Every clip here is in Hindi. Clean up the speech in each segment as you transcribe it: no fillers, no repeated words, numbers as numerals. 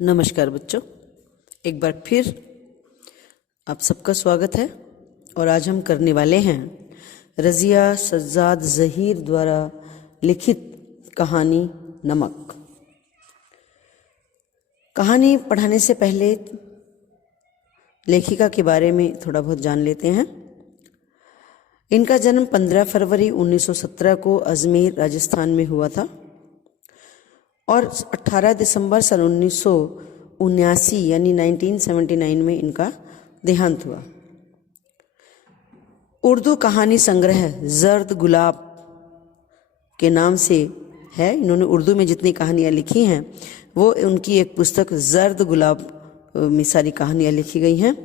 नमस्कार बच्चों, एक बार फिर आप सबका स्वागत है। और आज हम करने वाले हैं रज़िया सज्जाद ज़हीर द्वारा लिखित कहानी नमक। कहानी पढ़ाने से पहले लेखिका के बारे में थोड़ा बहुत जान लेते हैं। इनका जन्म 15 फरवरी 1917 को अजमेर राजस्थान में हुआ था और 18 दिसंबर सन 1979 यानी 1979 में इनका देहांत हुआ। उर्दू कहानी संग्रह जर्द गुलाब के नाम से है। इन्होंने उर्दू में जितनी कहानियाँ लिखी हैं वो उनकी एक पुस्तक जर्द गुलाब में सारी कहानियाँ लिखी गई हैं।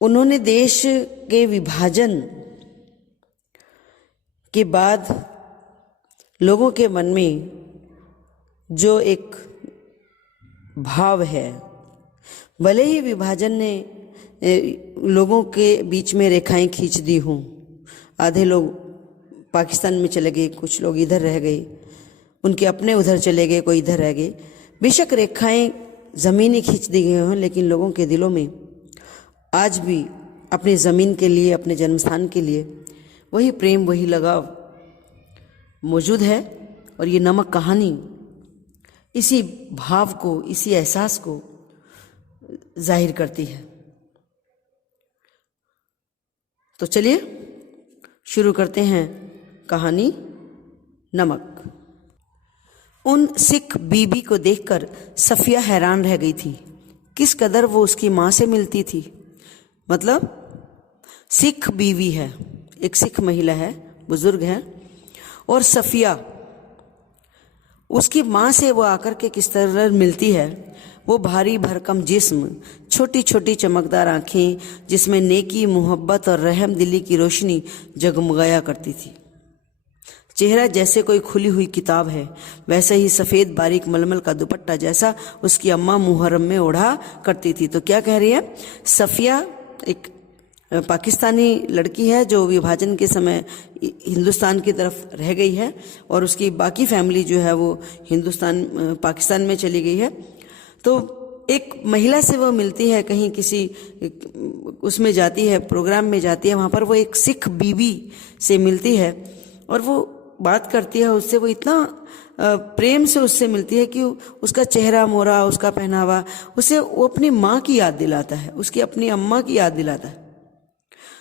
उन्होंने देश के विभाजन के बाद लोगों के मन में जो एक भाव है, भले ही विभाजन ने लोगों के बीच में रेखाएं खींच दी हों, आधे लोग पाकिस्तान में चले गए, कुछ लोग इधर रह गए, उनके अपने उधर चले गए, कोई इधर रह गए। बेशक रेखाएं ज़मीनी खींच दी गई हों, लेकिन लोगों के दिलों में आज भी अपनी ज़मीन के लिए, अपने जन्मस्थान के लिए वही प्रेम, वही लगाव मौजूद है। और ये नमक कहानी इसी भाव को, इसी एहसास को जाहिर करती है। तो चलिए शुरू करते हैं कहानी नमक। उन सिख बीबी को देखकर सफिया हैरान रह गई थी। किस कदर वो उसकी माँ से मिलती थी। मतलब सिख बीवी है, एक सिख महिला है, बुजुर्ग है, और सफिया उसकी माँ से वो आकर के किस तरह मिलती है। वो भारी भरकम जिस्म, छोटी छोटी चमकदार आंखें जिसमें नेकी, मोहब्बत और रहम दिली की रोशनी जगमगाया करती थी। चेहरा जैसे कोई खुली हुई किताब है, वैसे ही सफ़ेद बारीक मलमल का दुपट्टा जैसा उसकी अम्मा मुहर्रम में ओढ़ा करती थी। तो क्या कह रही है, सफिया एक पाकिस्तानी लड़की है जो विभाजन के समय हिंदुस्तान की तरफ रह गई है और उसकी बाकी फैमिली जो है वो पाकिस्तान में चली गई है। तो एक महिला से वो मिलती है, कहीं किसी उसमें जाती है, प्रोग्राम में जाती है, वहाँ पर वो एक सिख बीवी से मिलती है और वो बात करती है उससे। वो इतना प्रेम से उससे मिलती है कि उसका चेहरा मोहरा, उसका पहनावा उसे वो अपनी माँ की याद दिलाता है, उसकी अपनी अम्मा की याद दिलाता है।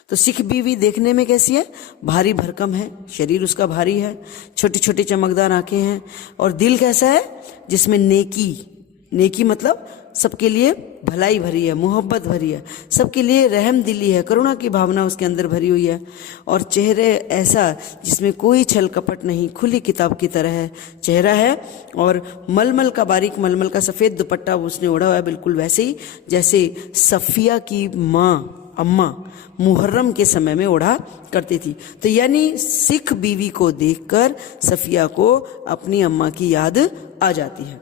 तो सिख बीवी देखने में कैसी है, भारी भरकम है, शरीर उसका भारी है, छोटी छोटी चमकदार आंखें हैं, और दिल कैसा है जिसमें नेकी मतलब सबके लिए भलाई भरी है, मोहब्बत भरी है, सबके लिए रहम दिली है, करुणा की भावना उसके अंदर भरी हुई है। और चेहरे ऐसा जिसमें कोई छल कपट नहीं, खुली किताब की तरह है चेहरा है। और मलमल का, बारीक मलमल का सफ़ेद दुपट्टा उसने ओढ़ा हुआ है, बिल्कुल वैसे ही जैसे सफिया की माँ, अम्मा मुहर्रम के समय में ओढ़ा करती थी। तो यानी सिख बीवी को देखकर सफिया को अपनी अम्मा की याद आ जाती है।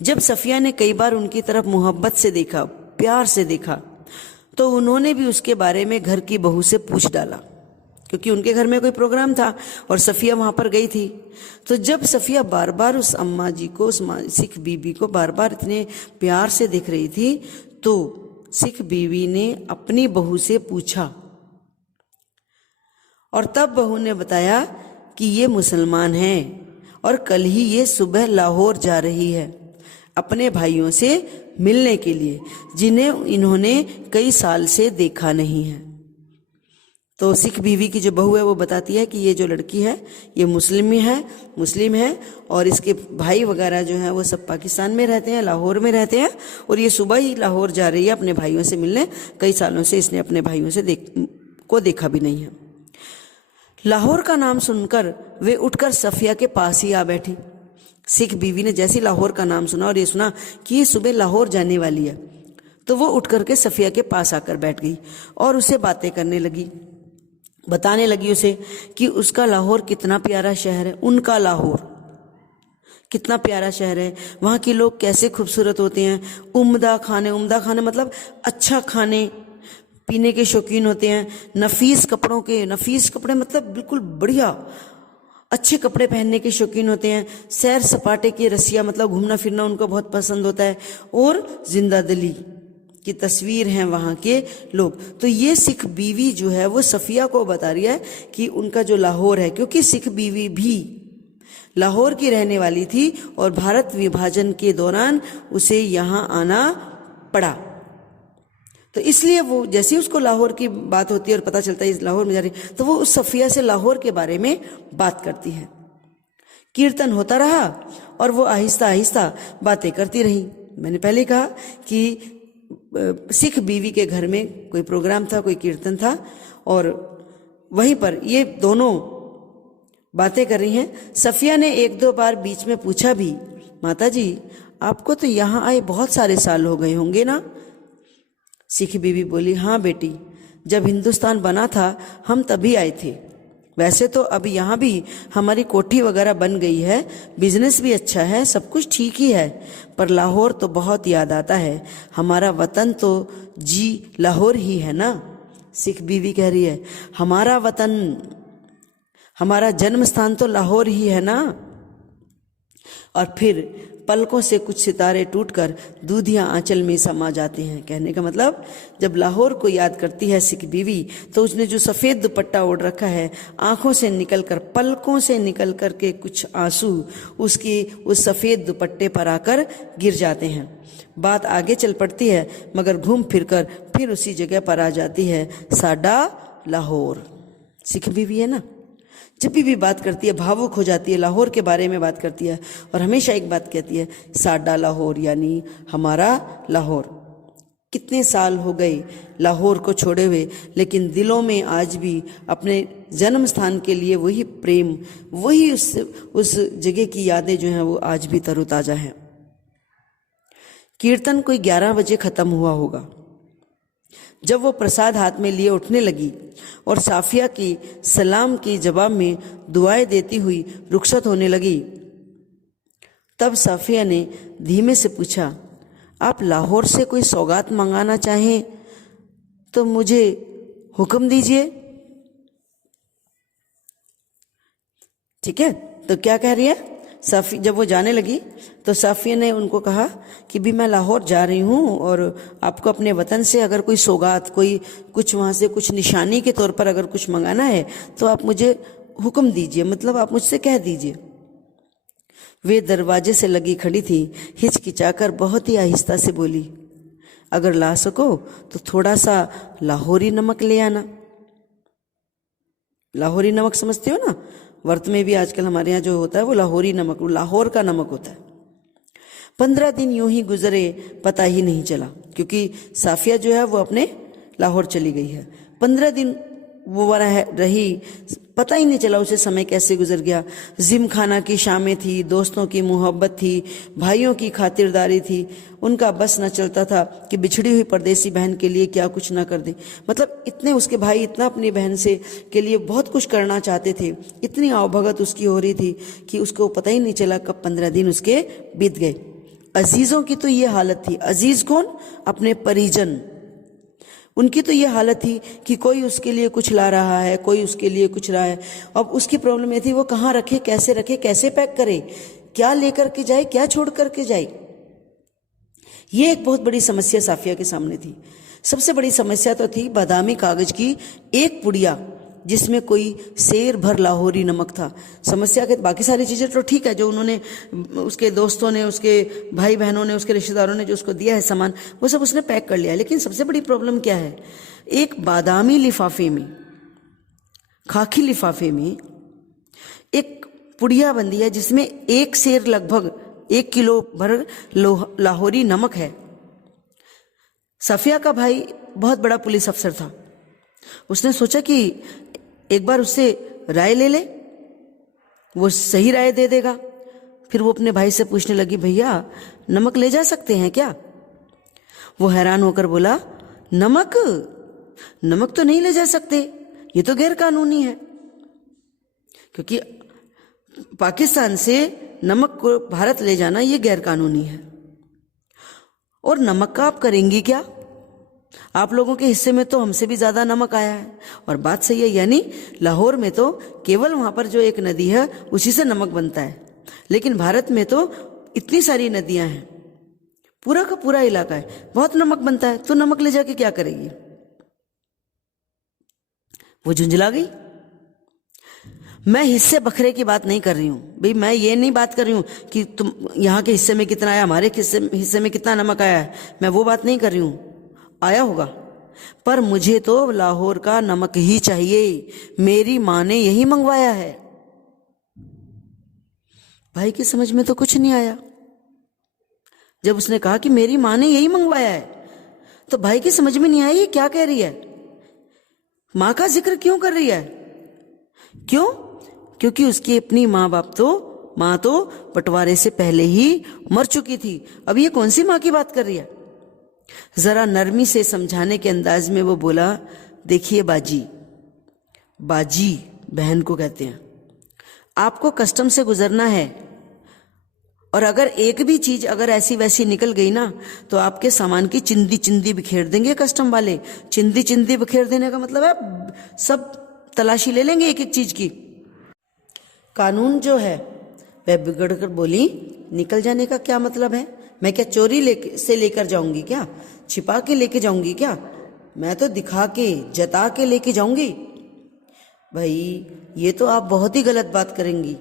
जब सफिया ने कई बार उनकी तरफ मोहब्बत से देखा, प्यार से देखा, तो उन्होंने भी उसके बारे में घर की बहू से पूछ डाला, क्योंकि उनके घर में कोई प्रोग्राम था और सफिया वहां पर गई थी। तो जब सफिया बार बार उस अम्मा जी को, उस सिख बीबी को बार बार इतने प्यार से देख रही थी, तो सिख बीवी ने अपनी बहू से पूछा और तब बहू ने बताया कि ये मुसलमान हैं और कल ही ये सुबह लाहौर जा रही है अपने भाइयों से मिलने के लिए, जिन्हें इन्होंने कई साल से देखा नहीं है। तो सिख बीवी की जो बहू है वो बताती है कि ये जो लड़की है ये मुस्लिम है और इसके भाई वगैरह जो हैं वो सब पाकिस्तान में रहते हैं, लाहौर में रहते हैं, और ये सुबह ही लाहौर जा रही है अपने भाइयों से मिलने। कई सालों से इसने अपने भाइयों से देखा भी नहीं है। लाहौर का नाम सुनकर वे उठकर सफिया के पास ही आ बैठी। सिख बीवी ने जैसे लाहौर का नाम सुना और ये सुना कि ये सुबह लाहौर जाने वाली है, तो वो उठ करके सफिया के पास आकर बैठ गई और उससे बातें करने लगी, बताने लगी उसे कि उसका लाहौर कितना प्यारा शहर है, उनका लाहौर कितना प्यारा शहर है, वहाँ के लोग कैसे खूबसूरत होते हैं, उम्दा खाने मतलब अच्छा खाने पीने के शौकीन होते हैं, नफीस कपड़े मतलब बिल्कुल बढ़िया अच्छे कपड़े पहनने के शौकीन होते हैं, सैर सपाटे की रसिया मतलब घूमना फिरना उनको बहुत पसंद होता है, और जिंदा दिली की तस्वीर हैं वहाँ के लोग। तो ये सिख बीवी जो है वो सफिया को बता रही है कि उनका जो लाहौर है, क्योंकि सिख बीवी भी लाहौर की रहने वाली थी और भारत विभाजन के दौरान उसे यहाँ आना पड़ा, तो इसलिए वो जैसे ही उसको लाहौर की बात होती है और पता चलता है इस लाहौर में जा रही, तो वो उस सफिया से लाहौर के बारे में बात करती है। कीर्तन होता रहा और वो आहिस्ता आहिस्ता बातें करती रही। मैंने पहले कहा कि सिख बीवी के घर में कोई प्रोग्राम था, कोई कीर्तन था, और वहीं पर ये दोनों बातें कर रही हैं। सफिया ने एक दो बार बीच में पूछा भी, माता जी आपको तो यहाँ आए बहुत सारे साल हो गए होंगे ना? सिख बीवी बोली, हाँ बेटी, जब हिंदुस्तान बना था हम तभी आए थे। वैसे तो अब यहाँ भी हमारी कोठी वगैरह बन गई है, बिजनेस भी अच्छा है, सब कुछ ठीक ही है, पर लाहौर तो बहुत याद आता है। हमारा वतन तो जी लाहौर ही है ना। सिख बीवी कह रही है, हमारा वतन, हमारा जन्म स्थान तो लाहौर ही है ना। और फिर पलकों से कुछ सितारे टूटकर दूधिया आंचल में समा जाते हैं। कहने का मतलब, जब लाहौर को याद करती है सिख बीवी, तो उसने जो सफेद दुपट्टा ओढ़ रखा है, आंखों से निकलकर, पलकों से निकल कर के कुछ आंसू उसकी उस सफेद दुपट्टे पर आकर गिर जाते हैं। बात आगे चल पड़ती है, मगर घूम फिरकर फिर उसी जगह पर आ जाती है, साडा लाहौर। सिख बीवी है ना, जब भी बात करती है भावुक हो जाती है, लाहौर के बारे में बात करती है, और हमेशा एक बात कहती है, साडा लाहौर, यानी हमारा लाहौर। कितने साल हो गए लाहौर को छोड़े हुए, लेकिन दिलों में आज भी अपने जन्म स्थान के लिए वही प्रेम, वही उस जगह की यादें जो हैं वो आज भी तरोताजा है। कीर्तन कोई 11 बजे खत्म हुआ होगा। जब वो प्रसाद हाथ में लिए उठने लगी और साफिया की सलाम के जवाब में दुआएं देती हुई रुखसत होने लगी, तब साफिया ने धीमे से पूछा, आप लाहौर से कोई सौगात मंगाना चाहें तो मुझे हुक्म दीजिए। ठीक है, तो क्या कह रही है साफी? जब वो जाने लगी तो साफिया ने उनको कहा कि भी मैं लाहौर जा रही हूँ, और आपको अपने वतन से अगर कोई सौगात, कोई कुछ वहाँ से कुछ निशानी के तौर पर अगर कुछ मंगाना है तो आप मुझे हुक्म दीजिए, मतलब आप मुझसे कह दीजिए। वे दरवाजे से लगी खड़ी थी, हिचकिचाकर बहुत ही आहिस्ता से बोली, अगर ला सको तो थोड़ा सा लाहौरी नमक ले आना। लाहौरी नमक समझते हो ना? वर्त में भी आजकल हमारे यहाँ जो होता है वो लाहौरी नमक, वो लाहौर का नमक होता है। 15 दिन यूं ही गुजरे, पता ही नहीं चला, क्योंकि साफिया जो है वो अपने लाहौर चली गई है। 15 दिन वो रही, पता ही नहीं चला उसे समय कैसे गुजर गया। जिम खाना की शामें थी, दोस्तों की मोहब्बत थी, भाइयों की खातिरदारी थी, उनका बस न चलता था कि बिछड़ी हुई परदेसी बहन के लिए क्या कुछ ना कर दे। मतलब इतने उसके भाई इतना अपनी बहन से के लिए बहुत कुछ करना चाहते थे, इतनी आवभगत उसकी हो रही थी कि उसको पता ही नहीं चला कब 15 दिन उसके बीत गए। अजीजों की तो ये हालत थी। अजीज कौन? अपने परिजन। उनकी तो ये हालत थी कि कोई उसके लिए कुछ ला रहा है, कोई उसके लिए कुछ रहा है। अब उसकी प्रॉब्लम ये थी वो कहाँ रखे, कैसे पैक करे, क्या लेकर के जाए, क्या छोड़ करके जाए। ये एक बहुत बड़ी समस्या साफिया के सामने थी। सबसे बड़ी समस्या तो थी बादामी कागज की एक पुड़िया जिसमें कोई शेर भर लाहौरी नमक था। समस्या के बाकी सारी चीज़ें तो ठीक है, जो उन्होंने, उसके दोस्तों ने, उसके भाई बहनों ने, उसके रिश्तेदारों ने जो उसको दिया है सामान, वो सब उसने पैक कर लिया। लेकिन सबसे बड़ी प्रॉब्लम क्या है, एक बादामी लिफाफे में, खाकी लिफाफे में एक पुड़िया बंदी है जिसमें एक शेर लगभग 1 किलो भर लाहौरी नमक है। सफिया का भाई बहुत बड़ा पुलिस अफसर था। उसने सोचा कि एक बार उससे राय ले ले, वो सही राय दे देगा। फिर वो अपने भाई से पूछने लगी, भैया नमक ले जा सकते हैं क्या? वो हैरान होकर बोला, नमक तो नहीं ले जा सकते, ये तो गैर कानूनी है, क्योंकि पाकिस्तान से नमक को भारत ले जाना ये गैर कानूनी है। और नमक का आप करेंगी क्या? आप लोगों के हिस्से में तो हमसे भी ज्यादा नमक आया है। और बात सही है, यानी लाहौर में तो केवल वहां पर जो एक नदी है उसी से नमक बनता है, लेकिन भारत में तो इतनी सारी नदियां हैं, पूरा का पूरा इलाका है, बहुत नमक बनता है, तो नमक ले जाके क्या करेगी? वो झुंझला गई। मैं हिस्से बखरे की बात नहीं कर रही हूं भाई, मैं ये नहीं बात कर रही हूं कि तुम यहाँ के हिस्से में कितना आया, हमारे हिस्से में कितना नमक आया है, मैं वो बात नहीं कर रही हूं। आया होगा, पर मुझे तो लाहौर का नमक ही चाहिए, मेरी माँ ने यही मंगवाया है। भाई की समझ में तो कुछ नहीं आया। जब उसने कहा कि मेरी माँ ने यही मंगवाया है, तो भाई की समझ में नहीं आई ये क्या कह रही है, माँ का जिक्र क्यों कर रही है? क्यों? क्योंकि उसकी अपनी माँ तो बंटवारे से पहले ही मर चुकी थी। अब ये कौन सी माँ की बात कर रही है? जरा नरमी से समझाने के अंदाज में वो बोला, देखिए बाजी, बाजी बहन को कहते हैं, आपको कस्टम से गुजरना है, और अगर एक भी चीज अगर ऐसी वैसी निकल गई ना, तो आपके सामान की चिंदी चिंदी बिखेर देंगे कस्टम वाले। चिंदी चिंदी बिखेर देने का मतलब है सब तलाशी ले लेंगे एक एक चीज की। कानून जो है वह बिगड़ कर बोली, निकल जाने का क्या मतलब है? मैं क्या चोरी से लेकर जाऊंगी क्या? छिपा के लेके जाऊंगी क्या? मैं तो दिखा के जता के लेके जाऊंगी। भाई ये तो आप बहुत ही गलत बात करेंगी।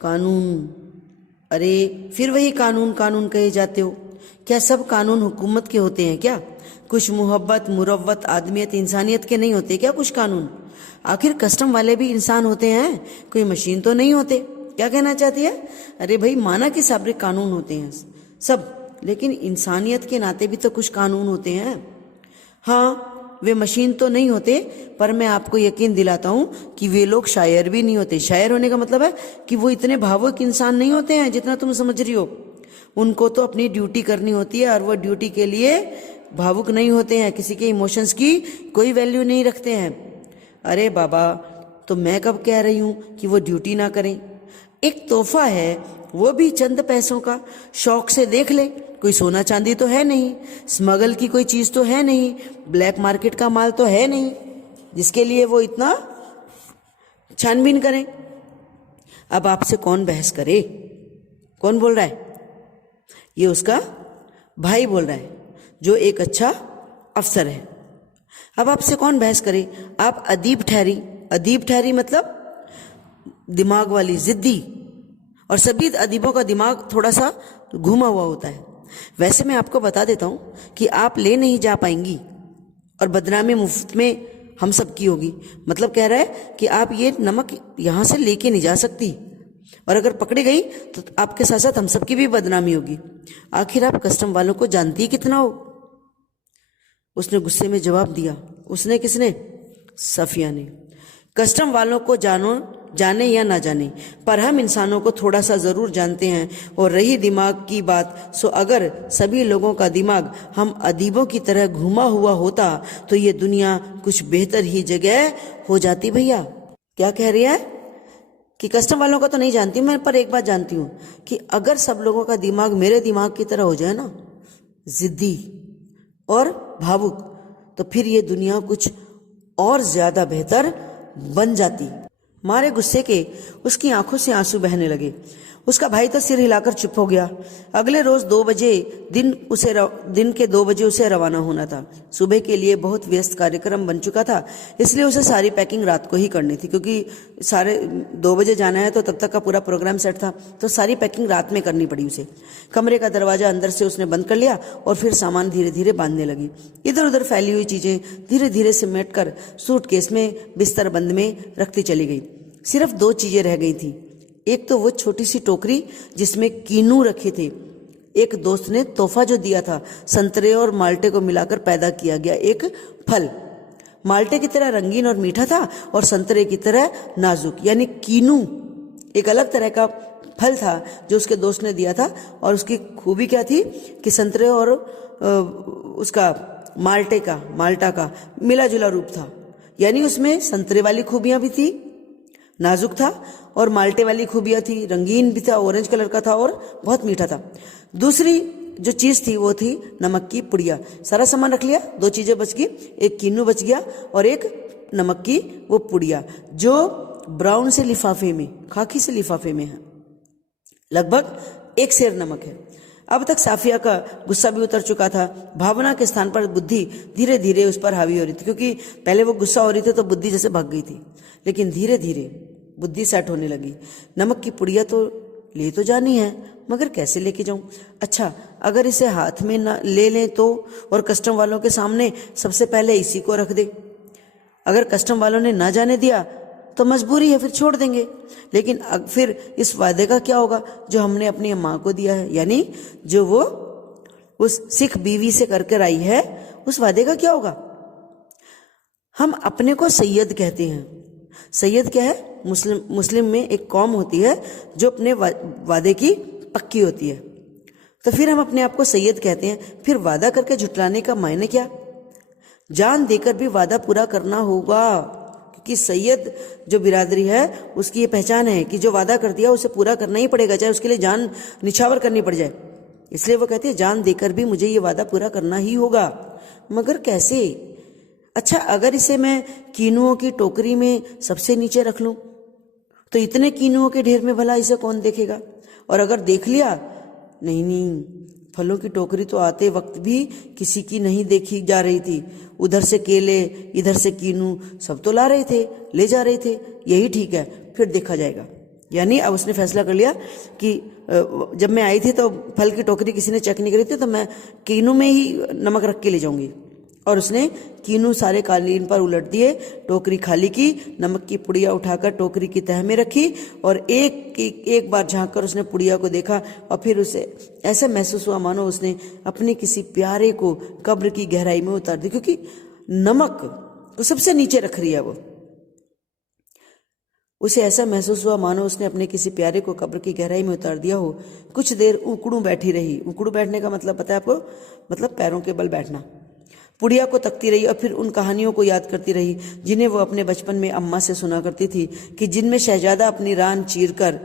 कानून, अरे फिर वही कानून कानून कहे जाते हो। क्या सब कानून हुकूमत के होते हैं क्या? कुछ मोहब्बत, मुरव्वत, आदमियत, इंसानियत के नहीं होते क्या कुछ कानून? आखिर कस्टम वाले भी इंसान होते हैं, कोई मशीन तो नहीं होते। क्या कहना चाहती है? अरे भाई माना कि साबरे कानून होते हैं सब, लेकिन इंसानियत के नाते भी तो कुछ कानून होते हैं। हाँ, वे मशीन तो नहीं होते, पर मैं आपको यकीन दिलाता हूं कि वे लोग शायर भी नहीं होते। शायर होने का मतलब है कि वो इतने भावुक इंसान नहीं होते हैं जितना तुम समझ रही हो। उनको तो अपनी ड्यूटी करनी होती है, और वो ड्यूटी के लिए भावुक नहीं होते हैं, किसी के इमोशंस की कोई वैल्यू नहीं रखते हैं। अरे बाबा, तो मैं कब कह रही हूं कि वो ड्यूटी ना करें? एक तोहफा है, वो भी चंद पैसों का, शौक से देख ले। कोई सोना चांदी तो है नहीं, स्मगल की कोई चीज तो है नहीं, ब्लैक मार्केट का माल तो है नहीं जिसके लिए वो इतना छानबीन करें। अब आपसे कौन बहस करे? कौन बोल रहा है? ये उसका भाई बोल रहा है, जो एक अच्छा अफसर है। अब आपसे कौन बहस करे? आप अदीब ठहरी। अदीब ठहरी मतलब दिमाग वाली, जिद्दी, और सभी अदीबों का दिमाग थोड़ा सा घुमा हुआ होता है। वैसे मैं आपको बता देता हूं कि आप ले नहीं जा पाएंगी, और बदनामी मुफ्त में हम सबकी होगी। मतलब कह रहा है कि आप ये नमक यहां से लेके नहीं जा सकती, और अगर पकड़ी गई तो आपके साथ साथ हम सबकी भी बदनामी होगी। आखिर आप कस्टम वालों को जानती कितना हो? उसने गुस्से में जवाब दिया। उसने, किसने? सफिया ने। कस्टम वालों को जाने या ना जाने, पर हम इंसानों को थोड़ा सा जरूर जानते हैं। और रही दिमाग की बात, सो अगर सभी लोगों का दिमाग हम अदीबों की तरह घुमा हुआ होता तो ये दुनिया कुछ बेहतर ही जगह हो जाती। भैया क्या कह रही है कि कस्टम वालों का तो नहीं जानती मैं, पर एक बात जानती हूं कि अगर सब लोगों का दिमाग मेरे दिमाग की तरह हो जाए ना, जिद्दी और भावुक, तो फिर ये दुनिया कुछ और ज्यादा बेहतर बन जाती। मारे गुस्से के उसकी आंखों से आंसू बहने लगे। उसका भाई तो सिर हिलाकर चुप हो गया। अगले रोज 2 बजे दिन के 2 बजे उसे रवाना होना था। सुबह के लिए बहुत व्यस्त कार्यक्रम बन चुका था, इसलिए उसे सारी पैकिंग रात को ही करनी थी, क्योंकि सारे 2 बजे जाना है तो तब तक का पूरा प्रोग्राम सेट था, तो सारी पैकिंग रात में करनी पड़ी उसे। कमरे का दरवाजा अंदर से उसने बंद कर लिया और फिर सामान धीरे धीरे बांधने लगी। इधर उधर फैली हुई चीजें धीरे धीरे समेट कर सूटकेस में बिस्तर बंद में रखती चली गई। सिर्फ 2 चीजें रह गई थी। एक तो वो छोटी सी टोकरी जिसमें कीनू रखे थे। एक दोस्त ने तोहफा जो दिया था, संतरे और माल्टे को मिलाकर पैदा किया गया एक फल, माल्टे की तरह रंगीन और मीठा था और संतरे की तरह नाजुक, यानी कीनू एक अलग तरह का फल था जो उसके दोस्त ने दिया था। और उसकी खूबी क्या थी कि संतरे और उसका माल्टा का मिला जुला रूप था, यानी उसमें संतरे वाली खूबियां भी थी, नाजुक था, और माल्टे वाली खूबियां थी, रंगीन भी था, ऑरेंज कलर का था और बहुत मीठा था। दूसरी जो चीज थी वो थी नमक की पुड़िया। सारा सामान रख लिया, 2 चीजें बच गई, एक कीनू बच गया और एक नमक की वो पुड़िया, जो ब्राउन से लिफाफे में, खाकी से लिफाफे में है। लगभग 1 सेर नमक है। अब तक साफिया का गुस्सा भी उतर चुका था। भावना के स्थान पर बुद्धि धीरे धीरे उस पर हावी हो रही थी, क्योंकि पहले वो गुस्सा हो रही थी तो बुद्धि जैसे भाग गई थी, लेकिन धीरे धीरे बुद्धि सेट होने लगी। नमक की पुड़िया तो ले तो जानी है, मगर कैसे लेके जाऊं? अच्छा, अगर इसे हाथ में ना ले लें तो, और कस्टम वालों के सामने सबसे पहले इसी को रख दे। अगर कस्टम वालों ने ना जाने दिया तो मजबूरी है, फिर छोड़ देंगे। लेकिन फिर इस वादे का क्या होगा जो हमने अपनी माँ को दिया है, यानी जो वो उस सिख बीवी से करके आई है, उस वादे का क्या होगा? हम अपने को सैयद कहते हैं। सैयद क्या है? मुस्लिम में एक कौम होती है जो अपने वादे की पक्की होती है। तो फिर हम अपने आप को सैयद कहते हैं। फिर वादा करके झुटलाने का मायने क्या? जान देकर भी वादा पूरा करना होगा, क्योंकि सैयद जो बिरादरी है उसकी ये पहचान है कि जो वादा कर दिया उसे पूरा करना ही पड़ेगा, चाहे उसके लिए जान निछावर करनी पड़ जाए। इसलिए वो कहते हैं जान देकर भी मुझे ये वादा पूरा करना ही होगा। मगर कैसे? अच्छा, अगर इसे मैं कीनुओं की टोकरी में सबसे नीचे रख लूं तो इतने कीनुओं के ढेर में भला इसे कौन देखेगा? और अगर देख लिया, नहीं, फलों की टोकरी तो आते वक्त भी किसी की नहीं देखी जा रही थी। उधर से केले, इधर से कीनू, सब तो ला रहे थे, ले जा रहे थे। यही ठीक है, फिर देखा जाएगा। यानी अब उसने फैसला कर लिया कि जब मैं आई थी तो फल की टोकरी किसी ने चेक नहीं करी थी, तो मैं कीनू में ही नमक रख के ले जाऊंगी। और उसने कीनू सारे कालीन पर उलट दिए, टोकरी खाली की, नमक की पुड़िया उठाकर टोकरी की तह में रखी और एक बार झांक कर उसने पुड़िया को देखा। और फिर उसे ऐसा महसूस हुआ मानो उसने अपने किसी प्यारे को कब्र की गहराई में उतार दिया, क्योंकि नमक को सबसे नीचे रख रही है वो। उसे ऐसा महसूस हुआ मानो उसने अपने किसी प्यारे को कब्र की गहराई में उतार दिया हो। कुछ देर उकड़ू बैठी रही। उकड़ू बैठने का मतलब पता है आपको? मतलब पैरों के बल बैठना। पुड़िया को तकती रही और फिर उन कहानियों को याद करती रही जिन्हें वो अपने बचपन में अम्मा से सुना करती थी, कि जिनमें शहजादा अपनी रान चीरकर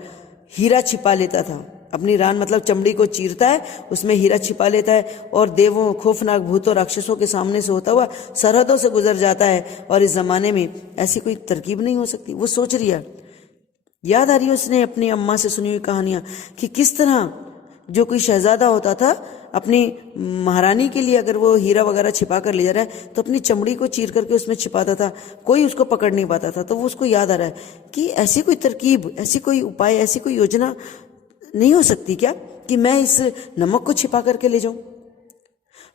हीरा छिपा लेता था। अपनी रान मतलब चमड़ी को चीरता है, उसमें हीरा छिपा लेता है और देवों, खौफनाक भूतों, राक्षसों के सामने से होता हुआ सरहदों से गुजर जाता है। और इस जमाने में ऐसी कोई तरकीब नहीं हो सकती। वो सोच रही है, याद आ रही है उसने अपनी अम्मा से सुनी हुई कहानियां कि किस तरह जो कोई शहजादा होता था अपनी महारानी के लिए अगर वो हीरा वगैरह छिपा कर ले जा रहा है तो अपनी चमड़ी को चीर करके उसमें छिपाता था, कोई उसको पकड़ नहीं पाता था। तो वो उसको याद आ रहा है कि ऐसी कोई तरकीब, ऐसी कोई उपाय, ऐसी कोई योजना नहीं हो सकती क्या कि मैं इस नमक को छिपा करके ले जाऊं?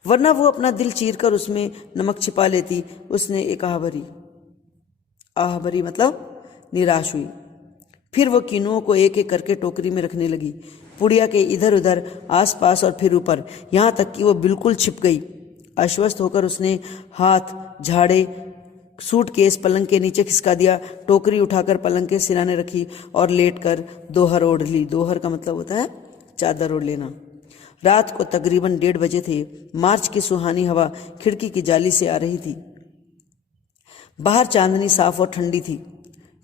वरना वो अपना दिल चीर कर उसमें नमक छिपा लेती। उसने एक आह भरी मतलब निराश हुई। फिर वो कीनुओं को एक एक करके टोकरी में रखने लगी, पुड़िया के इधर उधर, आसपास और फिर ऊपर, यहां तक कि वो बिल्कुल छिप गई। आश्वस्त होकर उसने हाथ झाड़े, सूटकेस पलंग के नीचे खिसका दिया, टोकरी उठाकर पलंग के सिराने रखी और लेटकर दोहर ओढ़ ली। दोहर का मतलब होता है चादर ओढ़ लेना। रात को तकरीबन 1:30 बजे थे। मार्च की सुहानी हवा खिड़की की जाली से आ रही थी। बाहर चांदनी साफ और ठंडी थी।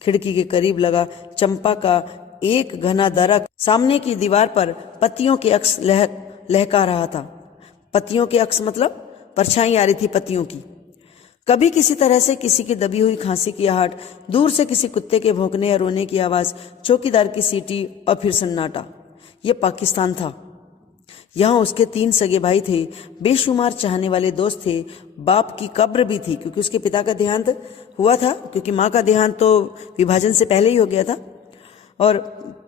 खिड़की के करीब लगा चंपा का एक घना दरख्त सामने की दीवार पर पत्तियों के अक्स लहका रहा था। पत्तियों के अक्स मतलब परछाई आ रही थी पत्तियों की। कभी किसी तरह से किसी की दबी हुई खांसी की आहट, दूर से किसी कुत्ते के भौंकने या रोने की आवाज, चौकीदार की सीटी और फिर सन्नाटा। यह पाकिस्तान था। यहाँ उसके 3 सगे भाई थे, बेशुमार चाहने वाले दोस्त थे, बाप की कब्र भी थी क्योंकि उसके पिता का देहांत हुआ था, क्योंकि माँ का देहांत तो विभाजन से पहले ही हो गया था, और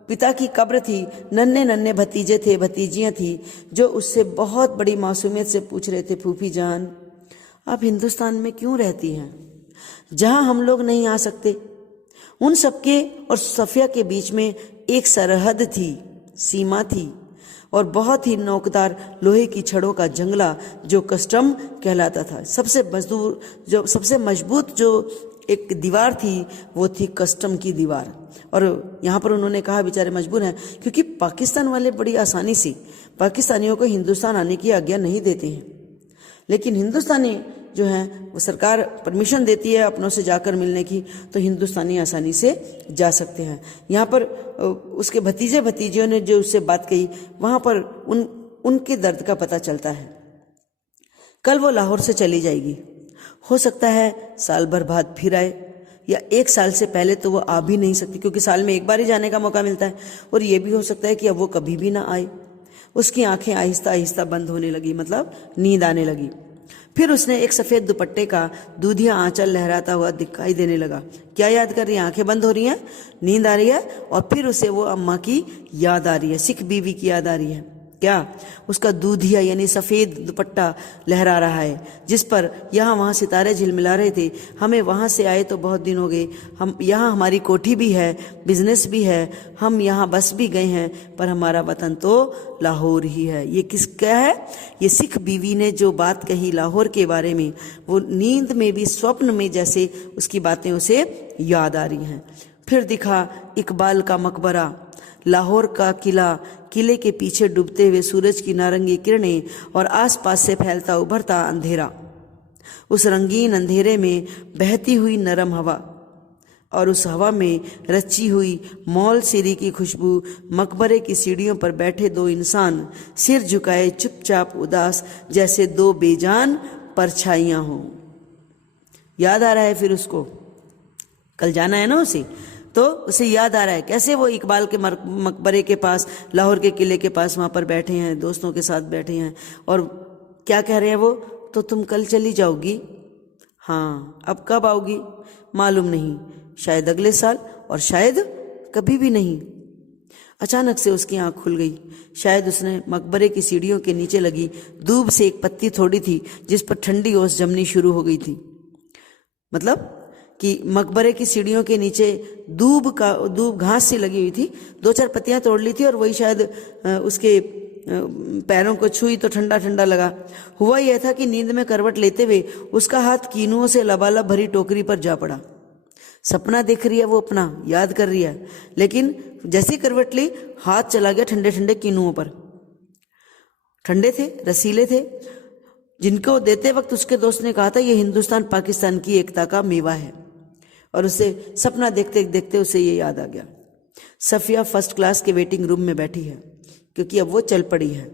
पिता की कब्र थी। नन्हे नन्हे भतीजे थे, भतीजियां थी जो उससे बहुत बड़ी मासूमियत से पूछ रहे थे, फूफी जान आप हिंदुस्तान में क्यों रहती हैं, जहां हम लोग नहीं आ सकते? उन सबके और सफिया के बीच में एक सरहद थी, सीमा थी, और बहुत ही नोकदार लोहे की छड़ों का जंगला जो कस्टम कहलाता था। सबसे मजबूत जो एक दीवार थी वो थी कस्टम की दीवार। और यहाँ पर उन्होंने कहा बेचारे मजबूर हैं क्योंकि पाकिस्तान वाले बड़ी आसानी से पाकिस्तानियों को हिंदुस्तान आने की आज्ञा नहीं देते हैं, लेकिन हिंदुस्तानी जो हैं वो सरकार परमिशन देती है अपनों से जाकर मिलने की, तो हिंदुस्तानी आसानी से जा सकते हैं। यहाँ पर उसके भतीजे भतीजियों ने जो उससे बात कही, वहाँ पर उनके दर्द का पता चलता है। कल वो लाहौर से चली जाएगी, हो सकता है साल भर बाद फिर आए, या 1 साल से पहले तो वो आ भी नहीं सकती क्योंकि साल में एक बार ही जाने का मौका मिलता है, और ये भी हो सकता है कि अब वो कभी भी ना आए। उसकी आंखें आहिस्ता आहिस्ता बंद होने लगी, मतलब नींद आने लगी। फिर उसने एक सफ़ेद दुपट्टे का दूधिया आंचल लहराता हुआ दिखाई देने लगा। क्या याद कर रही है? आंखें बंद हो रही हैं, नींद आ रही है, और फिर उसे वो अम्मा की याद आ रही है, सिख बीवी की याद आ रही है। क्या? उसका दूधिया यानी सफ़ेद दुपट्टा लहरा रहा है जिस पर यहाँ वहाँ सितारे झिलमिला रहे थे। हमें वहाँ से आए तो बहुत दिन हो गए, हम यहाँ, हमारी कोठी भी है, बिजनेस भी है, हम यहाँ बस भी गए हैं, पर हमारा वतन तो लाहौर ही है। ये किसका है? ये सिख बीवी ने जो बात कही लाहौर के बारे में, वो नींद में भी, स्वप्न में जैसे उसकी बातें उसे याद आ रही हैं। फिर दिखा इकबाल का मकबरा, लाहौर का किला, किले के पीछे डूबते हुए सूरज की नारंगी किरणें और आसपास से फैलता उभरता अंधेरा। उस रंगीन अंधेरे में बहती हुई नरम हवा, और उस हवा में रची हुई मौल सिरी की खुशबू। मकबरे की सीढ़ियों पर बैठे 2 इंसान, सिर झुकाए, चुपचाप, उदास, जैसे 2 बेजान परछाइयां हों। याद आ रहा है फिर उसको, कल जाना है ना उसे, तो उसे याद आ रहा है कैसे वो इकबाल के मकबरे के पास, लाहौर के किले के पास वहाँ पर बैठे हैं, दोस्तों के साथ बैठे हैं, और क्या कह रहे हैं वो? तो तुम कल चली जाओगी? हाँ, अब कब आओगी मालूम नहीं, शायद अगले साल, और शायद कभी भी नहीं। अचानक से उसकी आंख खुल गई। शायद उसने मकबरे की सीढ़ियों के नीचे लगी दूब से एक पत्ती थोड़ी थी जिस पर ठंडी ओस जमनी शुरू हो गई थी। मतलब कि मकबरे की सीढ़ियों के नीचे दूब घास सी लगी हुई थी, 2-4 पत्तियां तोड़ ली थी, और वही शायद उसके पैरों को छुई तो ठंडा ठंडा लगा। हुआ यह था कि नींद में करवट लेते हुए उसका हाथ कीनुओं से लबालब भरी टोकरी पर जा पड़ा। सपना देख रही है वो, अपना याद कर रही है, लेकिन जैसे करवट ली, हाथ चला गया ठंडे ठंडे कीनुओं पर। ठंडे थे, रसीले थे, जिनको देते वक्त उसके दोस्त ने कहा था ये हिंदुस्तान पाकिस्तान की एकता का मेवा है। और उसे सपना देखते देखते उसे ये याद आ गया। सफिया फर्स्ट क्लास के वेटिंग रूम में बैठी है, क्योंकि अब वो चल पड़ी है,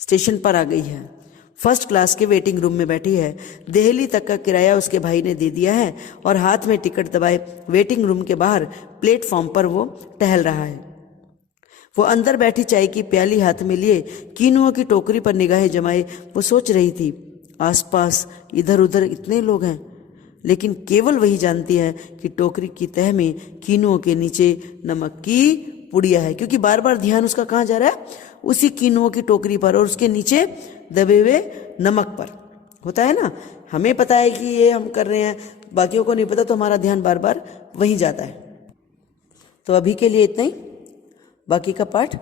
स्टेशन पर आ गई है। फर्स्ट क्लास के वेटिंग रूम में बैठी है। दिल्ली तक का किराया उसके भाई ने दे दिया है, और हाथ में टिकट दबाए वेटिंग रूम के बाहर प्लेटफॉर्म पर वो टहल रहा है। वो अंदर बैठी चाय की प्याली हाथ में लिए कीनुओं की टोकरी पर निगाहें जमाए वो सोच रही थी, आसपास इधर उधर इतने लोग हैं, लेकिन केवल वही जानती है कि टोकरी की तह में कीनुओं के नीचे नमक की पुड़िया है। क्योंकि बार बार ध्यान उसका कहाँ जा रहा है? उसी कीनुओं की टोकरी पर, और उसके नीचे दबे हुए नमक पर। होता है ना, हमें पता है कि ये हम कर रहे हैं, बाकियों को नहीं पता, तो हमारा ध्यान बार बार वहीं जाता है। तो अभी के लिए इतना ही, बाकी का पाठ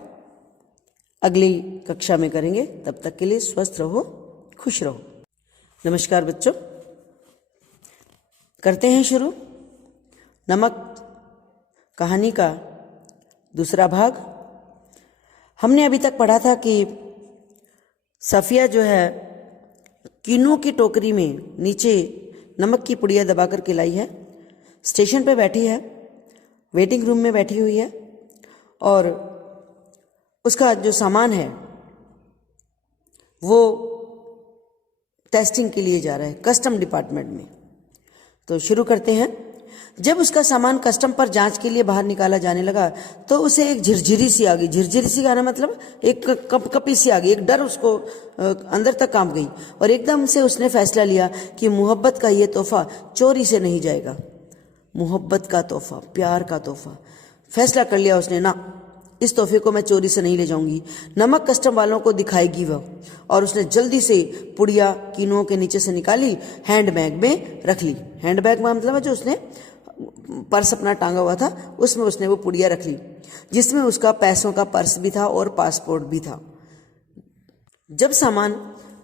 अगली कक्षा में करेंगे। तब तक के लिए स्वस्थ रहो, खुश रहो। नमस्कार बच्चों, करते हैं शुरू नमक कहानी का दूसरा भाग। हमने अभी तक पढ़ा था कि सफिया जो है कीनों की टोकरी में नीचे नमक की पुड़िया दबा कर के लाई है। स्टेशन पे बैठी है, वेटिंग रूम में बैठी हुई है, और उसका जो सामान है वो टेस्टिंग के लिए जा रहा है कस्टम डिपार्टमेंट में। तो शुरू करते हैं। जब उसका सामान कस्टम पर जांच के लिए बाहर निकाला जाने लगा तो उसे एक झिरझिरी सी आ गई। झिरझिरी सी आना मतलब एक कपकपी सी आ गई, एक डर उसको अंदर तक कांप गई, और एकदम से उसने फैसला लिया कि मोहब्बत का ये तोहफा चोरी से नहीं जाएगा। मोहब्बत का तोहफा, प्यार का तोहफा, फैसला कर लिया उसने, ना, इस तोहफे को मैं चोरी से नहीं ले जाऊंगी। नमक कस्टम वालों को दिखाएगी वह, और उसने जल्दी से पुड़िया कीनुओं के नीचे से निकाली, हैंडबैग में रख ली। हैंडबैग में मतलब है जो उसने पर्स अपना टांगा हुआ था, उसमें उसने वो पुड़िया रख ली, जिसमें उसका पैसों का पर्स भी था और पासपोर्ट भी था। जब सामान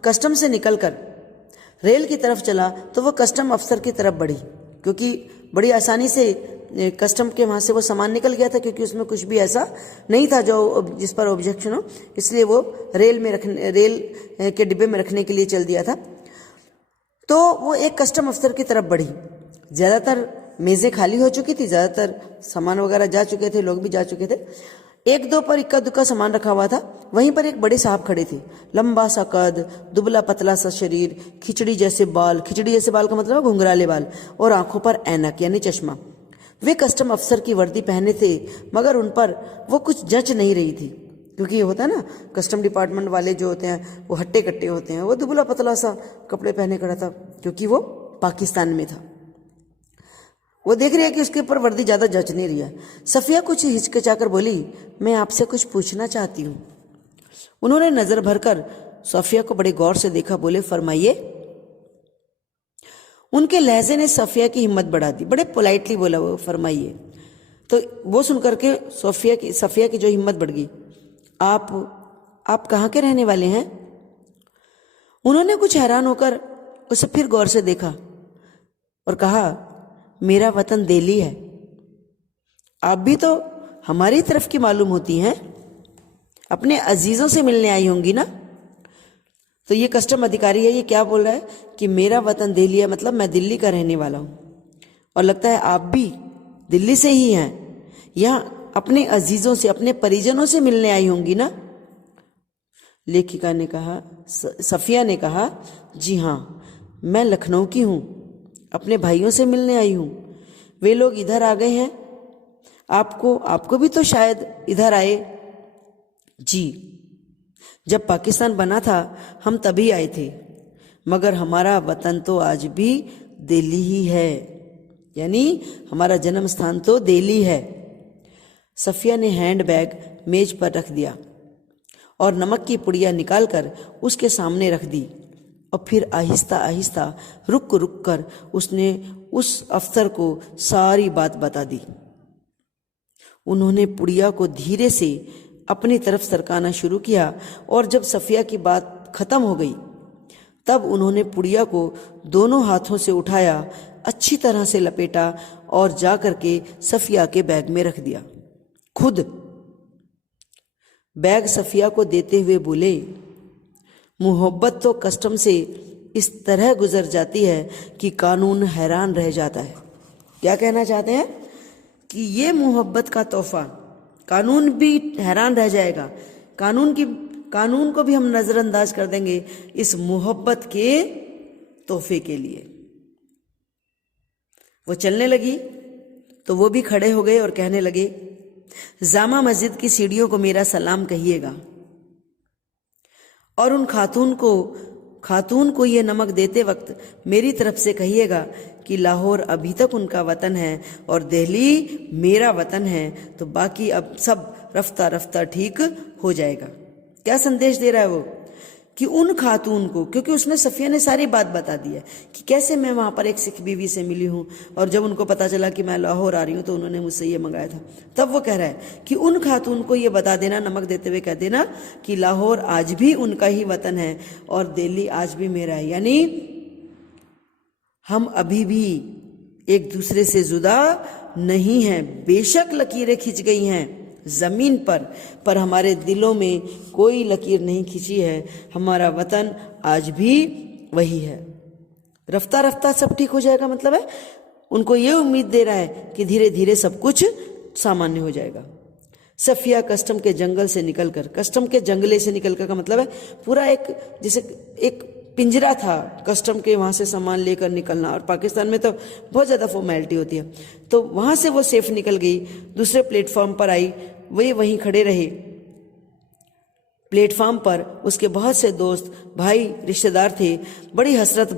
कस्टम से निकलकर रेल की तरफ चला तो वह कस्टम अफसर की तरफ बढ़ी, क्योंकि बड़ी आसानी से कस्टम के वहाँ से वो सामान निकल गया था, क्योंकि उसमें कुछ भी ऐसा नहीं था जो जिस पर ऑब्जेक्शन हो, इसलिए वो रेल के डिब्बे में रखने के लिए चल दिया था। तो वो एक कस्टम अफसर की तरफ बढ़ी। ज़्यादातर मेज़ें खाली हो चुकी थी, ज़्यादातर सामान वगैरह जा चुके थे, लोग भी जा चुके थे। एक दो पर इक्का दुक्का सामान रखा हुआ था। वहीं पर एक बड़े साहब खड़े थे, लंबा सा कद, दुबला पतला सा शरीर, खिचड़ी जैसे बाल का मतलब घुंघराले बाल, और आंखों पर ऐनक यानी चश्मा। वे कस्टम अफसर की वर्दी पहने थे, मगर उन पर वो कुछ जच नहीं रही थी, क्योंकि ये होता है ना, कस्टम डिपार्टमेंट वाले जो होते हैं वो हट्टे कट्टे होते हैं। वो दुबला पतला सा कपड़े पहने खड़ा था, क्योंकि वो पाकिस्तान में था। वो देख रही है कि उसके ऊपर वर्दी ज्यादा जच नहीं रही है। सफिया कुछ हिचकिचाकर बोली, मैं आपसे कुछ पूछना चाहती हूँ। उन्होंने नजर भरकर सफिया को बड़े गौर से देखा, बोले, फरमाइए। उनके लहजे ने सफिया की हिम्मत बढ़ा दी। बड़े पोलाइटली बोला वो, फरमाइए। तो वो सुनकर के सफिया की जो हिम्मत बढ़ गई। आप कहाँ के रहने वाले हैं? उन्होंने कुछ हैरान होकर उसे फिर गौर से देखा और कहा, मेरा वतन दिल्ली है। आप भी तो हमारी तरफ की मालूम होती हैं, अपने अजीजों से मिलने आई होंगी ना। तो ये कस्टम अधिकारी है, ये क्या बोल रहा है कि मेरा वतन दिल्ली है, मतलब मैं दिल्ली का रहने वाला हूं, और लगता है आप भी दिल्ली से ही हैं, यहाँ अपने अजीजों से, अपने परिजनों से मिलने आई होंगी ना। लेखिका ने कहा, सफिया ने कहा, जी हाँ, मैं लखनऊ की हूं, अपने भाइयों से मिलने आई हूं। वे लोग इधर आ गए हैं, आपको भी तो शायद इधर आए। जी, जब पाकिस्तान बना था हम तभी आए थे, मगर हमारा वतन तो आज भी दिल्ली ही है, यानी हमारा जन्म स्थान तो दिल्ली है। सफिया ने हैंडबैग मेज पर रख दिया और नमक की पुड़िया निकालकर उसके सामने रख दी, और फिर आहिस्ता आहिस्ता रुक रुक कर उसने उस अफसर को सारी बात बता दी। उन्होंने पुड़िया को धीरे से अपनी तरफ सरकाना शुरू किया, और जब सफिया की बात खत्म हो गई तब उन्होंने पुड़िया को दोनों हाथों से उठाया, अच्छी तरह से लपेटा और जाकर के सफिया के बैग में रख दिया। खुद बैग सफिया को देते हुए बोले, मोहब्बत तो कस्टम से इस तरह गुजर जाती है कि कानून हैरान रह जाता है। क्या कहना चाहते हैं कि ये मोहब्बत का तोहफा, कानून भी हैरान रह जाएगा, कानून को भी हम नजरअंदाज कर देंगे इस मोहब्बत के तोहफे के लिए। वो चलने लगी तो वो भी खड़े हो गए और कहने लगे, जामा मस्जिद की सीढ़ियों को मेरा सलाम कहिएगा, और उन खातून को ये नमक देते वक्त मेरी तरफ से कहिएगा कि लाहौर अभी तक उनका वतन है और दिल्ली मेरा वतन है, तो बाकी अब सब रफ्ता रफ्ता ठीक हो जाएगा। क्या संदेश दे रहा है वो कि उन खातून को, क्योंकि उसने सफिया ने सारी बात बता दी है कि कैसे मैं वहां पर एक सिख बीवी से मिली हूं, और जब उनको पता चला कि मैं लाहौर आ रही हूं तो उन्होंने मुझसे ये मंगाया था। तब वो कह रहा है कि उन खातून को ये बता देना, नमक देते हुए कह देना कि लाहौर आज भी उनका ही वतन है और दिल्ली आज भी मेरा है, यानी हम अभी भी एक दूसरे से जुदा नहीं हैं। बेशक लकीरें खिंच गई हैं जमीन पर हमारे दिलों में कोई लकीर नहीं खिंची है। हमारा वतन आज भी वही है। रफ्ता रफ्ता सब ठीक हो जाएगा, मतलब है उनको ये उम्मीद दे रहा है कि धीरे धीरे सब कुछ सामान्य हो जाएगा। सफिया कस्टम के जंगल से निकलकर, कस्टम के जंगले से निकलकर का मतलब है पूरा एक जैसे एक पिंजरा था कस्टम के, वहां से सामान लेकर निकलना, और पाकिस्तान में तो बहुत ज्यादा फॉर्मेलिटी होती है, तो वहां से वो सेफ निकल गई। दूसरे प्लेटफॉर्म पर आई, वे वहीं खड़े रहे। प्लेटफॉर्म पर उसके बहुत से दोस्त, भाई, रिश्तेदार थे। बड़ी हसरत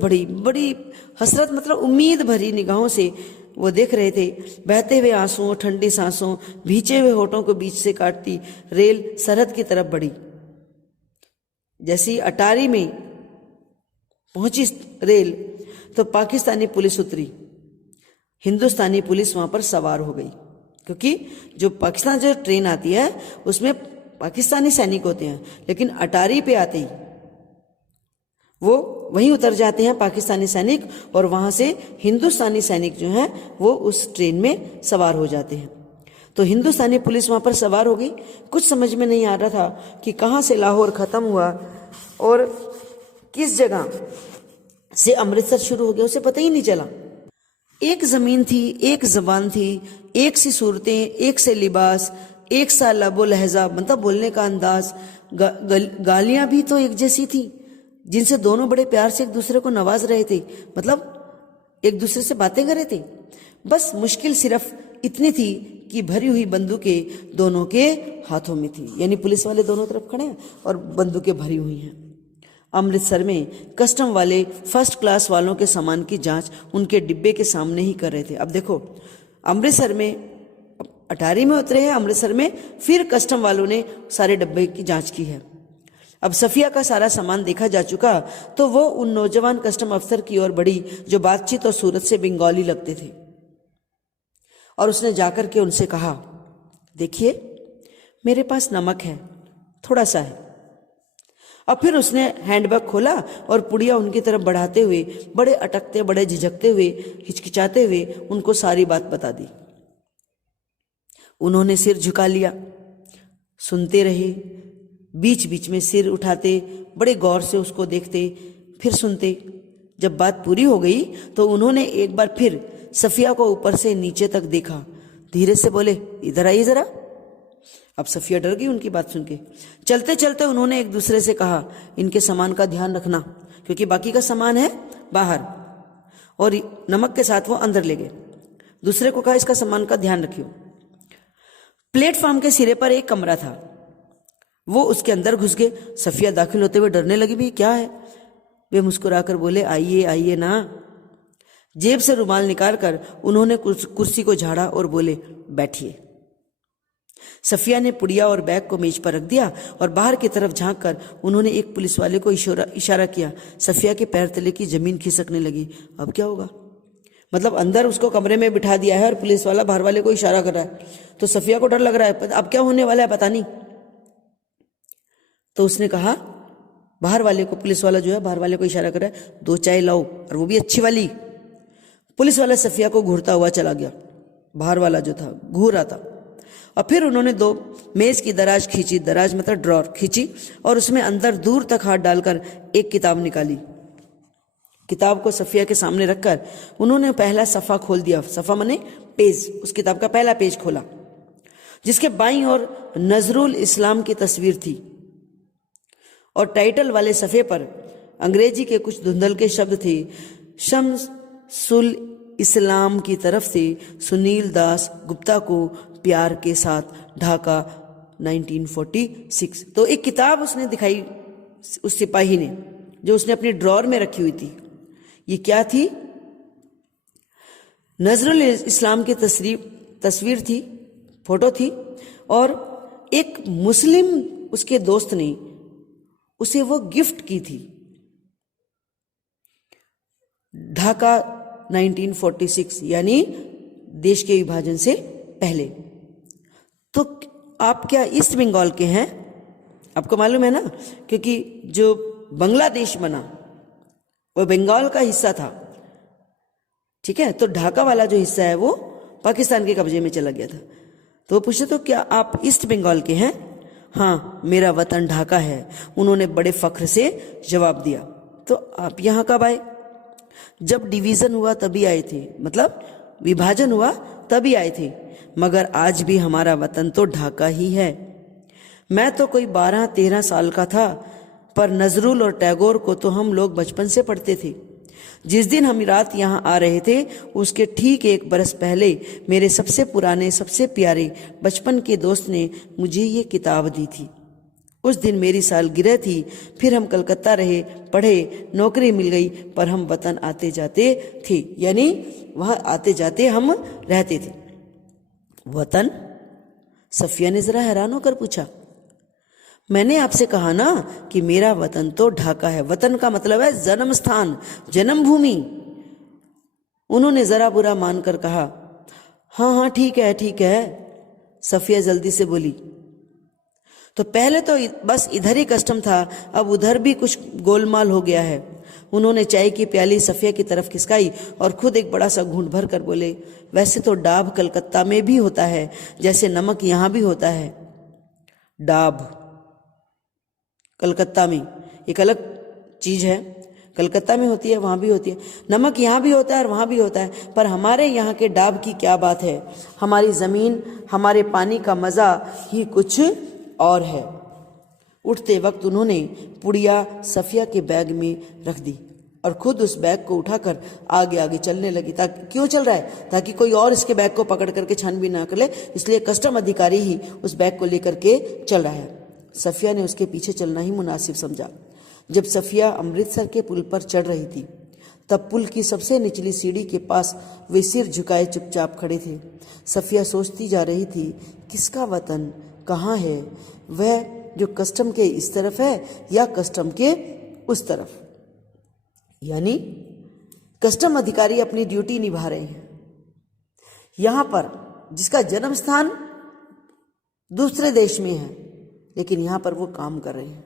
मतलब उम्मीद भरी निगाहों से वो देख रहे थे। बहते हुए आंसुओं, ठंडी सांसों, भींचे हुए होठों को बीच से काटती रेल सरहद की तरफ बढ़ी। जैसी अटारी में पहुंची रेल तो पाकिस्तानी पुलिस उतरी, हिंदुस्तानी पुलिस वहां पर सवार हो गई, क्योंकि जो पाकिस्तान जो ट्रेन आती है उसमें पाकिस्तानी सैनिक होते हैं, लेकिन अटारी पे आते ही वो वहीं उतर जाते हैं पाकिस्तानी सैनिक, और वहां से हिंदुस्तानी सैनिक जो हैं वो उस ट्रेन में सवार हो जाते हैं। तो हिंदुस्तानी पुलिस वहां पर सवार हो गई। कुछ समझ में नहीं आ रहा था कि कहाँ से लाहौर खत्म हुआ और किस जगह से अमृतसर शुरू हो गया, उसे पता ही नहीं चला। एक जमीन थी, एक जबान थी, एक सी सूरतें, एक से लिबास, एक सा लबो लहजा, मतलब बोलने का अंदाज, गालियां भी तो एक जैसी थी, जिनसे दोनों बड़े प्यार से एक दूसरे को नवाज रहे थे, मतलब एक दूसरे से बातें कर रहे थे। बस मुश्किल सिर्फ इतनी थी कि भरी हुई बंदूकें दोनों के हाथों में थी, यानी पुलिस वाले दोनों तरफ खड़े हैं और बंदूकें भरी हुई हैं। अमृतसर में कस्टम वाले फर्स्ट क्लास वालों के सामान की जांच उनके डिब्बे के सामने ही कर रहे थे। अब देखो, अमृतसर में अटारी में उतरे हैं, अमृतसर में, फिर कस्टम वालों ने सारे डब्बे की जांच की है। अब सफिया का सारा सामान देखा जा चुका तो वो उन नौजवान कस्टम अफसर की ओर बढ़ी जो बातचीत और सूरत से बंगाली लगते थे, और उसने जाकर के उनसे कहा, देखिए मेरे पास नमक है, थोड़ा सा है। और फिर उसने हैंडबैग खोला और पुड़िया उनकी तरफ बढ़ाते हुए, बड़े अटकते, बड़े झिझकते हुए, हिचकिचाते हुए उनको सारी बात बता दी। उन्होंने सिर झुका लिया, सुनते रहे, बीच बीच में सिर उठाते, बड़े गौर से उसको देखते, फिर सुनते। जब बात पूरी हो गई तो उन्होंने एक बार फिर सफिया को ऊपर से नीचे तक देखा, धीरे से बोले, इधर आइए जरा। अब सफिया डर गई उनकी बात सुन के। चलते चलते उन्होंने एक दूसरे से कहा, इनके सामान का ध्यान रखना, क्योंकि बाकी का सामान है बाहर, और नमक के साथ वो अंदर ले गए। दूसरे को कहा, इसका सामान का ध्यान रखियो। प्लेटफॉर्म के सिरे पर एक कमरा था, वो उसके अंदर घुस गए। सफिया दाखिल होते हुए डरने लगी, भी क्या है? वे मुस्कुराकर बोले, आइए आइए ना। जेब से रुमाल निकालकर उन्होंने कुर्सी को झाड़ा और बोले, बैठिए। सफिया ने पुड़िया और बैग को मेज पर रख दिया और बाहर की तरफ झांककर उन्होंने एक पुलिस वाले को इशारा किया। सफिया के पैर तले की जमीन खिसकने लगी। अब क्या होगा? मतलब अंदर उसको कमरे में बिठा दिया है और पुलिस वाला बाहर वाले को इशारा कर रहा है, तो सफिया को डर लग रहा है, अब क्या होने वाला है पता नहीं। तो उसने कहा, बाहर वाले को, पुलिस वाला जो है बाहर वाले को इशारा कर रहा है, 2 चाय लाओ, और वो भी अच्छी वाली। पुलिस वाला सफिया को घूरता हुआ चला गया। बाहर वाला जो था घूर रहा था। और फिर उन्होंने 2 मेज की दराज खींची, दराज मतलब ड्रॉर खींची, और उसमें अंदर दूर तक हाथ डालकर एक किताब निकाली। किताब को सफिया के सामने रखकर उन्होंने पहला सफ़ा खोल दिया। सफ़ा माने पेज, उस किताब का पहला पेज खोला, जिसके बाईं ओर नजरुल इस्लाम की तस्वीर थी, और टाइटल वाले सफ़े पर अंग्रेजी के कुछ धुंधल के शब्द थे। शम्सुल इस्लाम की तरफ से सुनील दास गुप्ता को प्यार के साथ, ढाका 1946। तो एक किताब उसने दिखाई उस सिपाही ने, जो उसने अपनी ड्रॉर में रखी हुई थी। ये क्या थी? नजरुल इस्लाम की तस्वीर थी, फोटो थी, और एक मुस्लिम उसके दोस्त ने उसे वो गिफ्ट की थी। ढाका 1946, यानी देश के विभाजन से पहले। तो आप क्या ईस्ट बंगाल के हैं? आपको मालूम है ना, क्योंकि जो बांग्लादेश बना वो बंगाल का हिस्सा था, ठीक है। तो ढाका वाला जो हिस्सा है वो पाकिस्तान के कब्जे में चला गया था। तो वो पूछे, तो क्या आप ईस्ट बंगाल के हैं? हाँ, मेरा वतन ढाका है, उन्होंने बड़े फख्र से जवाब दिया। तो आप यहाँ कब आए? जब डिवीजन हुआ तभी आए थे, मतलब विभाजन हुआ तभी आए थे, मगर आज भी हमारा वतन तो ढाका ही है। मैं तो कोई 12-13 साल का था, पर नजरुल और टैगोर को तो हम लोग बचपन से पढ़ते थे। जिस दिन हम रात यहाँ आ रहे थे, उसके ठीक 1 बरस पहले मेरे सबसे पुराने, सबसे प्यारे बचपन के दोस्त ने मुझे ये किताब दी थी। उस दिन मेरी सालगिरह थी। फिर हम कलकत्ता रहे, पढ़े, नौकरी मिल गई, पर हम वतन आते जाते थे, यानी वहाँ आते जाते हम रहते थे। वतन? सफिया ने जरा हैरान होकर पूछा। मैंने आपसे कहा ना कि मेरा वतन तो ढाका है। वतन का मतलब है जन्म स्थान, जन्मभूमि। उन्होंने जरा बुरा मानकर कहा, हाँ हाँ ठीक है ठीक है। सफिया जल्दी से बोली, तो पहले तो बस इधर ही कस्टम था, अब उधर भी कुछ गोलमाल हो गया है। उन्होंने चाय की प्याली सफिया की तरफ खिसकाई और खुद एक बड़ा सा घूंट भर कर बोले, वैसे तो डाब कलकत्ता में भी होता है, जैसे नमक यहाँ भी होता है। डाब कलकत्ता में एक अलग चीज है, कलकत्ता में होती है, वहाँ भी होती है। नमक यहाँ भी होता है और वहाँ भी होता है, पर हमारे यहाँ के डाब की क्या बात है। हमारी ज़मीन, हमारे पानी का मज़ा ही कुछ और है। उठते वक्त उन्होंने पुड़िया सफिया के बैग में रख दी और खुद उस बैग को उठाकर आगे आगे चलने लगी। ताकि क्यों चल रहा है? ताकि कोई और इसके बैग को पकड़ करके छानबीन ना कर ले, इसलिए कस्टम अधिकारी ही उस बैग को लेकर के चल रहा है। सफिया ने उसके पीछे चलना ही मुनासिब समझा। जब सफिया अमृतसर के पुल पर चढ़ रही थी, तब पुल की सबसे निचली सीढ़ी के पास वे सिर झुकाए चुपचाप खड़े थे। सफिया सोचती जा रही थी, किसका वतन कहाँ है? वह जो कस्टम के इस तरफ है या कस्टम के उस तरफ। यानी कस्टम अधिकारी अपनी ड्यूटी निभा रहे हैं। यहां पर जिसका जन्म स्थान दूसरे देश में है, लेकिन यहां पर वो काम कर रहे हैं,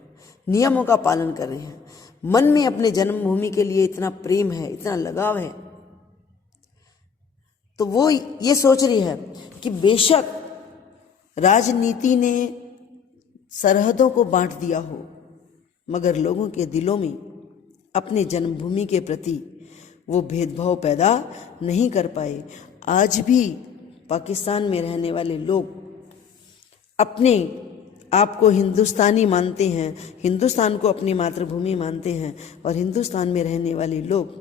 नियमों का पालन कर रहे हैं। मन में अपने जन्मभूमि के लिए इतना प्रेम है, इतना लगाव है, तो वो ये सोच रही है कि बेशक राजनीति ने सरहदों को बांट दिया हो, मगर लोगों के दिलों में अपने जन्मभूमि के प्रति वो भेदभाव पैदा नहीं कर पाए। आज भी पाकिस्तान में रहने वाले लोग अपने आप को हिंदुस्तानी मानते हैं, हिंदुस्तान को अपनी मातृभूमि मानते हैं, और हिंदुस्तान में रहने वाले लोग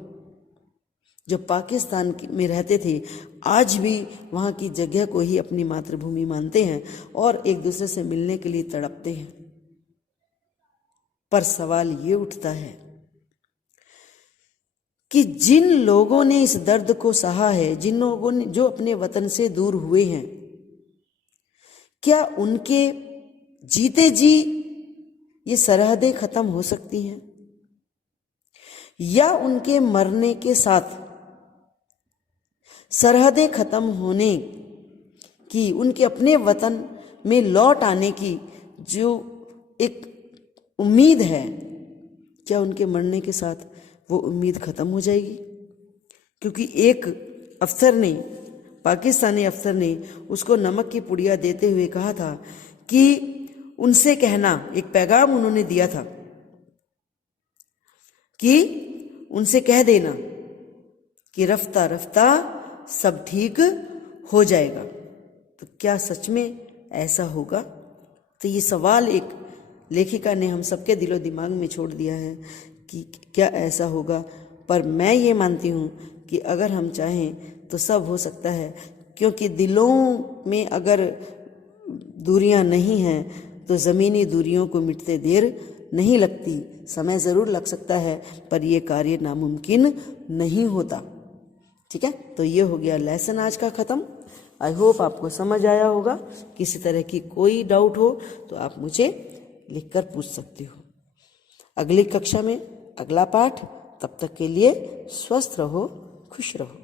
जो पाकिस्तान में रहते थे आज भी वहाँ की जगह को ही अपनी मातृभूमि मानते हैं और एक दूसरे से मिलने के लिए तड़पते हैं। पर सवाल ये उठता है कि जिन लोगों ने इस दर्द को सहा है, जिन लोगों ने जो अपने वतन से दूर हुए हैं, क्या उनके जीते जी ये सरहदें खत्म हो सकती हैं, या उनके मरने के साथ सरहदें खत्म होने की, उनके अपने वतन में लौट आने की जो एक उम्मीद है, क्या उनके मरने के साथ वो उम्मीद खत्म हो जाएगी? क्योंकि एक अफसर ने, पाकिस्तानी अफसर ने उसको नमक की पुड़िया देते हुए कहा था कि उनसे कहना, एक पैगाम उन्होंने दिया था कि उनसे कह देना कि रफ्ता रफ्ता सब ठीक हो जाएगा। तो क्या सच में ऐसा होगा? तो ये सवाल एक लेखिका ने हम सबके दिलो दिमाग में छोड़ दिया है कि क्या ऐसा होगा। पर मैं ये मानती हूँ कि अगर हम चाहें तो सब हो सकता है, क्योंकि दिलों में अगर दूरियां नहीं हैं तो ज़मीनी दूरियों को मिटते देर नहीं लगती। समय ज़रूर लग सकता है, पर यह कार्य नामुमकिन नहीं होता। ठीक है, तो ये हो गया लेसन आज का ख़त्म। आई होप आपको समझ आया होगा। किसी तरह की कोई डाउट हो तो आप मुझे लिखकर पूछ सकते हो। अगली कक्षा में अगला पाठ, तब तक के लिए स्वस्थ रहो, खुश रहो।